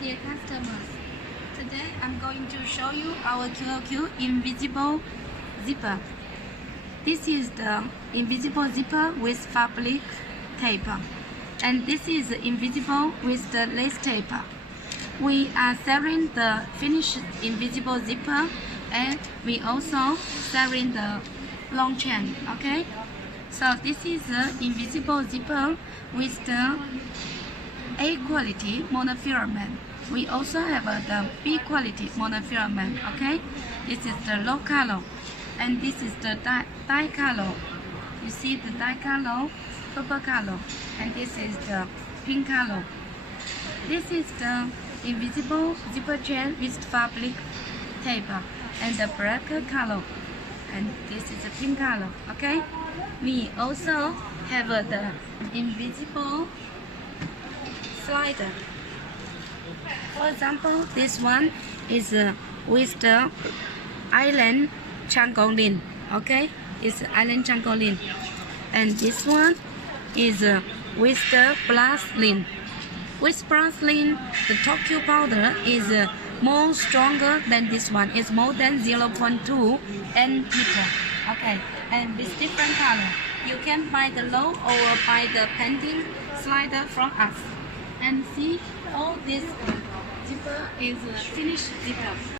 dear customers. Today I'm going to show you our QLQ invisible zipper. This is the invisible zipper with fabric tape, and this is invisible with the lace tape. We are selling the finished invisible zipper, and we also selling the long chain. Okay, so this is the invisible zipper with the A quality monofilament. We also have the B quality monofilament. Okay, this is the low color, and this is the dye color. You see the dye color, purple color, and this is the pink color. This is the invisible zipper chain with fabric tape and the black color, and this is the pink color. Okay, we also have the invisible slider. For example, this one is with the island changoling. Okay, it's island changoling, and this one is with the brass-lin. With brass-lin, the Tokyo powder is more stronger than this one. It's more than 0.2 N-meter. Okay, and with different color. You can buy the low or buy the painting slider from us. And see, all this zipper is finished zipper.